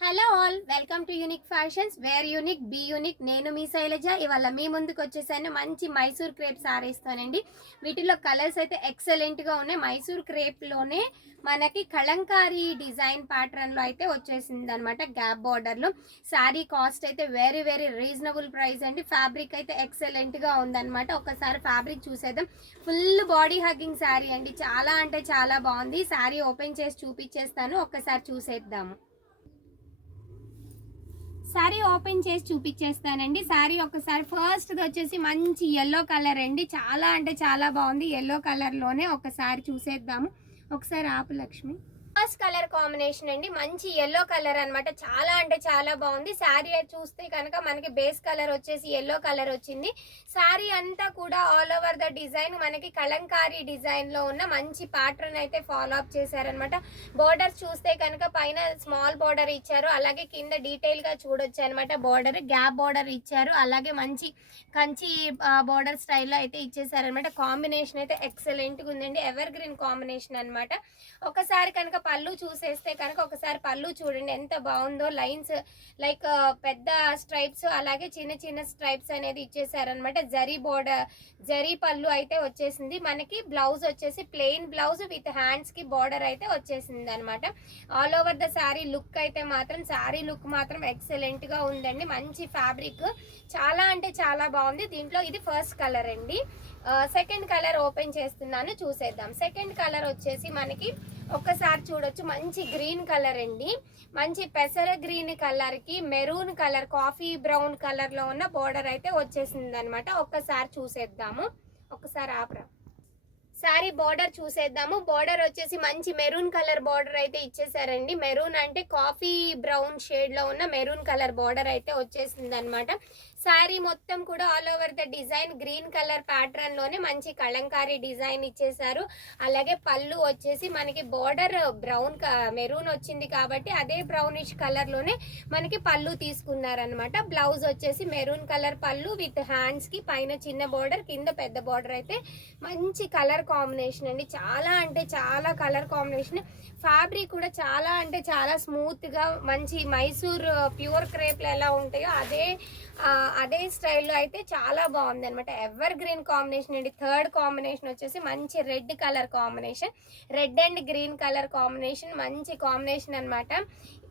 Hello all, welcome to unique fashions. Where unique be unique. నేను మీ శైలజ. ఇవాళ మీ ముందుకు వచ్చేసాను మంచి మైసూర్ క్రేప్ సారీస్తోనండి. వీటిలో కలర్స్ అయితే ఎక్సలెంట్గా ఉన్నాయి. మైసూర్ క్రేప్లోనే మనకి కలంకారీ డిజైన్ ప్యాటర్న్లో అయితే వచ్చేసింది అనమాట, గ్యాప్ బార్డర్లో. శారీ కాస్ట్ అయితే వెరీ వెరీ రీజనబుల్ ప్రైస్ అండి. ఫ్యాబ్రిక్ అయితే ఎక్సలెంట్గా ఉందన్నమాట. ఒకసారి ఫ్యాబ్రిక్ చూసేద్దాం. ఫుల్ బాడీ హగ్గింగ్ శారీ అండి. చాలా అంటే చాలా బాగుంది. శారీ ఓపెన్ చేసి చూపించేస్తాను, ఒక్కసారి చూసేద్దాము. శారీ ఓపెన్ చేసి చూపించేస్తానండి. శారీ ఒకసారి ఫస్ట్ వచ్చేసి మంచి ఎల్లో కలర్ అండి. చాలా అంటే చాలా బాగుంది. ఎల్లో కలర్లోనే ఒకసారి చూసేద్దాము. ఒకసారి ఆపు లక్ష్మి. ఫస్ట్ కలర్ కాంబినేషన్ అండి, మంచి ఎల్లో కలర్ అనమాట. చాలా అంటే చాలా బాగుంది. శారీ చూస్తే కనుక మనకి బేస్ కలర్ వచ్చేసి ఎల్లో కలర్ వచ్చింది. శారీ అంతా కూడా ఆల్ ఓవర్ ద డిజైన్ మనకి కలంకారీ డిజైన్ లో ఉన్న మంచి ప్యాటర్న్ అయితే ఫాలో అప్ చేశారనమాట. బోర్డర్స్ చూస్తే కనుక పైన స్మాల్ బోర్డర్ ఇచ్చారు, అలాగే కింద డీటెయిల్ గా చూడొచ్చు అనమాట. బోర్డర్ గ్యాప్ బోర్డర్ ఇచ్చారు, అలాగే మంచి కంచి బోర్డర్ స్టైల్లో అయితే ఇచ్చేసారనమాట. కాంబినేషన్ అయితే ఎక్సలెంట్ గా ఉందండి. ఎవర్ గ్రీన్ కాంబినేషన్ అనమాట. ఒకసారి కనుక పళ్ళు చూసేస్తే కనుక ఒకసారి పళ్ళు చూడండి ఎంత బాగుందో. లైన్స్ లైక్ పెద్ద స్ట్రైప్స్, అలాగే చిన్న చిన్న స్ట్రైప్స్ అనేది ఇచ్చేసారనమాట. జరీ బోర్డర్, జరీ పళ్ళు అయితే వచ్చేసింది. మనకి బ్లౌజ్ వచ్చేసి ప్లెయిన్ బ్లౌజ్ విత్ హ్యాండ్స్ కి బోర్డర్ అయితే వచ్చేసింది అనమాట. All over the sari look అయితే మాత్రం, శారీ లుక్ మాత్రం ఎక్సలెంట్ గా ఉందండి. మంచి ఫ్యాబ్రిక్, చాలా అంటే చాలా బాగుంది. దీంట్లో ఇది ఫస్ట్ కలర్ అండి. సెకండ్ కలర్ ఓపెన్ చేస్తున్నాను, చూసేద్దాం. సెకండ్ కలర్ వచ్చేసి మనకి ఒక్కసారి చూడొచ్చు, మంచి గ్రీన్ కలర్ అండి. మంచి పెసర గ్రీన్ కలర్ కి maroon colour, coffee brown colour లో ఉన్న బోర్డర్ అయితే వచ్చేసింది అనమాట. ఒక్కసారి చూసేద్దాము. ఒక్కసారి ఆపరా. శారీ బార్డర్ చూసేద్దాము. బార్డర్ వచ్చేసి మంచి మెరూన్ కలర్ బార్డర్ అయితే ఇచ్చేసారండి. మెరూన్ అంటే కాఫీ బ్రౌన్ షేడ్ లో ఉన్న మెరూన్ కలర్ బార్డర్ అయితే వచ్చేసింది అనమాట. శారీ మొత్తం కూడా all over the design green colour pattern లోనే మంచి కలంకారీ డిజైన్ ఇచ్చేసారు. అలాగే పళ్ళు వచ్చేసి మనకి బార్డర్ బ్రౌన్ మెరూన్ వచ్చింది కాబట్టి అదే బ్రౌనిష్ కలర్ లోనే మనకి పళ్ళు తీసుకున్నారనమాట. బ్లౌజ్ వచ్చేసి మెరూన్ కలర్ పళ్ళు విత్ హ్యాండ్స్ కి పైన చిన్న బార్డర్, కింద పెద్ద బార్డర్ అయితే మంచి కలర్ కాంబినేషన్ అండి. చాలా అంటే చాలా కలర్ కాంబినేషన్. ఫ్యాబ్రిక్ కూడా చాలా అంటే చాలా స్మూత్ గా, మంచి మైసూర్ ప్యూర్ క్రేప్లు ఎలా ఉంటాయో అదే స్టైల్లో అయితే చాలా బాగుంది అనమాట. ఎవర్ గ్రీన్ కాంబినేషన్ అండి. థర్డ్ కాంబినేషన్ వచ్చేసి మంచి red colour combination. Red and green colour combination మంచి కాంబినేషన్ అనమాట.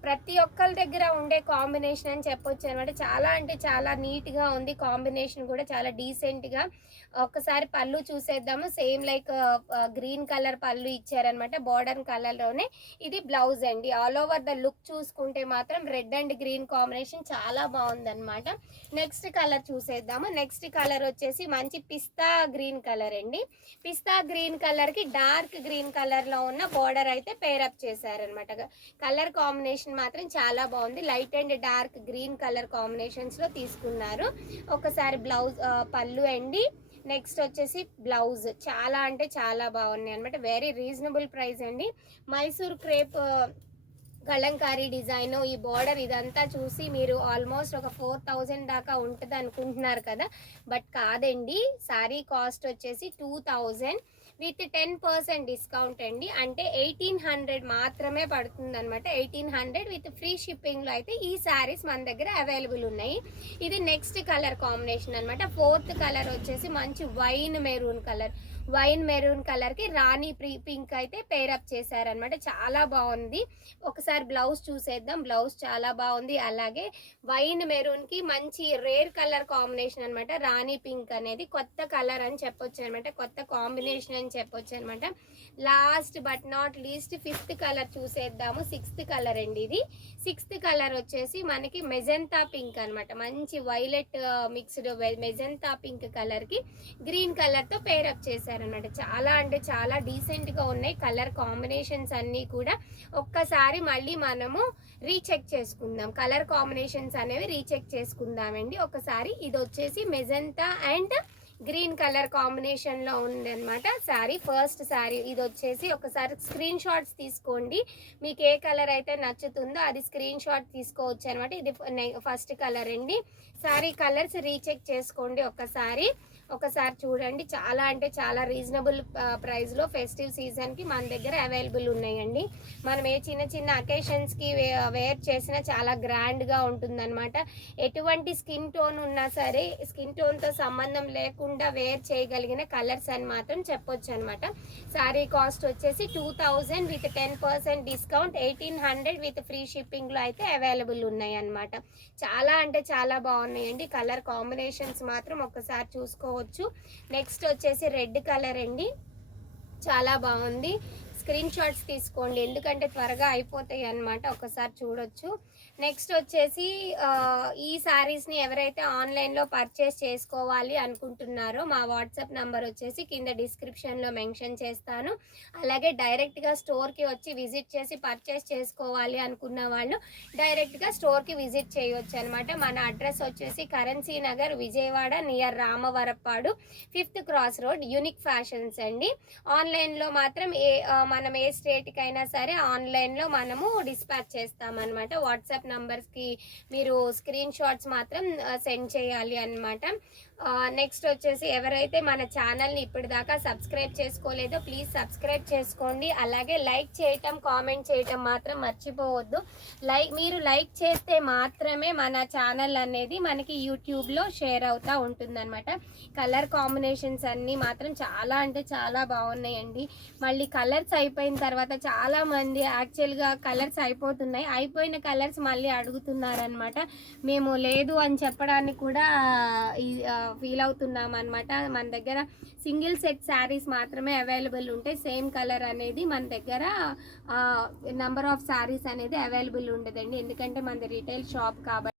ప్రతి ఒక్కరి దగ్గర ఉండే కాంబినేషన్ అని చెప్పొచ్చు అనమాట. చాలా అంటే చాలా నీట్ గా ఉంది. కాంబినేషన్ కూడా చాలా డీసెంట్ గా. ఒక్కసారి పళ్ళు చూసేద్దాము. సేమ్ లైక్ గ్రీన్ కలర్ పళ్ళు ఇచ్చారనమాట, బోర్డర్ కలర్ లోనే. ఇది బ్లౌజ్ అండి. ఆల్ ఓవర్ ద లుక్ చూసుకుంటే మాత్రం రెడ్ అండ్ గ్రీన్ కాంబినేషన్ చాలా బాగుంది అనమాట. నెక్స్ట్ కలర్ చూసేద్దాము. నెక్స్ట్ కలర్ వచ్చేసి మంచి పిస్తా గ్రీన్ కలర్ అండి. పిస్తా గ్రీన్ కలర్ కి డార్క్ గ్రీన్ కలర్ లో ఉన్న బోర్డర్ అయితే పేరప్ చేశారనమాట. కలర్ కాంబినేషన్ మాత్రం చాలా బాగుంది. Light and dark green colour combinations లో తీసుకున్నారు. ఒకసారి బ్లౌజ్ పళ్ళు అండి. నెక్స్ట్ వచ్చేసి బ్లౌజ్ చాలా అంటే చాలా బాగున్నాయి అనమాట. వెరీ రీజనబుల్ ప్రైస్ అండి. మైసూర్ క్రేప్ కలంకారీ డిజైన్, ఈ బార్డర్ ఇదంతా చూసి మీరు ఆల్మోస్ట్ ఒక 4000 దాకా ఉంటుంది అనుకుంటున్నారు కదా, బట్ కాదండి. శారీ కాస్ట్ వచ్చేసి 2000 విత్ 10% డిస్కౌంట్ అండి. అంటే 1800 మాత్రమే పడుతుంది అనమాట. 1800 విత్ ఫ్రీ షిప్పింగ్ లో అయితే ఈ శారీస్ మన దగ్గర అవైలబుల్ ఉన్నాయి. ఇది నెక్స్ట్ కలర్ కాంబినేషన్ అనమాట. ఫోర్త్ కలర్ వచ్చేసి మంచి wine maroon colour. Wine maroon colour కి రాణి పింక్ అయితే పేరప్ చేశారనమాట. చాలా బాగుంది. ఒకసారి బ్లౌజ్ చూసేద్దాం. బ్లౌజ్ చాలా బాగుంది. అలాగే వైన్ మెరూన్ కి మంచి రేర్ కలర్ కాంబినేషన్ అనమాట. రాణి పింక్ అనేది కొత్త కలర్ అని చెప్పొచ్చు అనమాట, కొత్త కాంబినేషన్ అని చెప్పొచ్చు అనమాట. Last but not least fifth colour చూసేద్దాము. సిక్స్త్ కలర్ అండి. ఇది సిక్స్త్ కలర్ వచ్చేసి మనకి మెజంతా పింక్ అనమాట. మంచి violet mixed magenta pink colour కి గ్రీన్ కలర్ తో పేరప్ చేశారు అనమాట. చాలా అంటే చాలా డీసెంట్ గా ఉన్నాయి కలర్ కాంబినేషన్స్ అన్ని కూడా. ఒక్కసారి మళ్ళీ మనము రీచెక్ చేసుకుందాం. కలర్ కాంబినేషన్స్ అనేవి రీచెక్ చేసుకుందామండి ఒకసారి. ఇది వచ్చేసి magenta and green colour combination లో ఉంది అనమాట శారీ. ఫస్ట్ శారీ ఇది వచ్చేసి ఒకసారి స్క్రీన్ షాట్స్ తీసుకోండి. మీకు ఏ కలర్ అయితే నచ్చుతుందో అది స్క్రీన్ షాట్ తీసుకోవచ్చు అనమాట. ఇది ఫస్ట్ కలర్ అండి. శారీ కలర్స్ రీచెక్ చేసుకోండి ఒక్కసారి. ఒకసారి చూడండి. చాలా అంటే చాలా రీజనబుల్ ప్రైస్లో ఫెస్టివ్ సీజన్కి మన దగ్గర అవైలబుల్ ఉన్నాయండి. మనం ఏ చిన్న చిన్న అకేషన్స్కి వేర్ చేసినా చాలా గ్రాండ్గా ఉంటుందన్నమాట. ఎటువంటి స్కిన్ టోన్ ఉన్నా సరే, స్కిన్ టోన్తో సంబంధం లేకుండా వేర్ చేయగలిగిన కలర్స్ అని మాత్రం చెప్పొచ్చు అనమాట. శారీ కాస్ట్ వచ్చేసి 2000 విత్ 10% డిస్కౌంట్, 1800 విత్ ఫ్రీ షిప్పింగ్లో అయితే అవైలబుల్ ఉన్నాయి అన్నమాట. చాలా అంటే చాలా బాగున్నాయండి. కలర్ కాంబినేషన్స్ మాత్రం ఒక్కసారి చూసుకోవచ్చు. నెక్స్ట్ వచ్చేసి రెడ్ కలర్ అండి, చాలా బాగుంది. స్క్రీన్ షాట్స్ తీసుకోండి, ఎందుకంటే త్వరగా అయిపోతాయి అన్నమాట. ఒకసారి చూడొచ్చు. నెక్స్ట్ వచ్చేసి ఈ శారీస్ని ఎవరైతే ఆన్లైన్లో పర్చేస్ చేసుకోవాలి అనుకుంటున్నారో మా వాట్సాప్ నంబర్ వచ్చేసి కింద డిస్క్రిప్షన్లో మెన్షన్ చేస్తాను. అలాగే డైరెక్ట్గా స్టోర్కి వచ్చి విజిట్ చేసి పర్చేస్ చేసుకోవాలి అనుకున్న వాళ్ళు డైరెక్ట్గా స్టోర్కి విజిట్ చేయవచ్చు అనమాట. మన అడ్రస్ వచ్చేసి currency Nagar, Vijayawada, near Ramavarappadu, 5th cross road, unique fashions అండి. ఆన్లైన్లో మాత్రం మనం ఏ స్టేట్కి అయినా సరే ఆన్లైన్లో మనము డిస్పాచ్ చేస్తామన్నమాట. వాట్సాప్ నంబర్స్కి మీరు స్క్రీన్ షాట్స్ మాత్రం సెండ్ చేయాలి అన్నమాట. నెక్స్ట్ వచ్చేసి ఎవరైతే మన ఛానల్ని ఇప్పటిదాకా సబ్స్క్రైబ్ చేసుకోలేదో ప్లీజ్ సబ్స్క్రైబ్ చేసుకోండి. అలాగే లైక్ చేయటం, కామెంట్ చేయటం మాత్రం మర్చిపోవద్దు. మీరు లైక్ చేస్తే మాత్రమే మన ఛానల్ అనేది మనకి యూట్యూబ్లో షేర్ అవుతూ ఉంటుందన్నమాట. కలర్ కాంబినేషన్స్ అన్నీ మాత్రం చాలా అంటే చాలా బాగున్నాయండి. మళ్ళీ కలర్స్ అయిపోయిన తర్వాత చాలామంది యాక్చువల్గా కలర్స్ అయిపోతున్నాయి, అయిపోయిన కలర్స్ మళ్ళీ అడుగుతున్నారనమాట. మేము లేదు అని చెప్పడానికి కూడా ఫీల్ అవుతున్నాం అనమాట. మన దగ్గర సింగిల్ సెట్ శారీస్ మాత్రమే అవైలబుల్ ఉంటాయి. సేమ్ కలర్ అనేది మన దగ్గర నెంబర్ ఆఫ్ శారీస్ అనేది అవైలబుల్ ఉండదండి, ఎందుకంటే మనది రీటైల్ షాప్ కాబట్టి.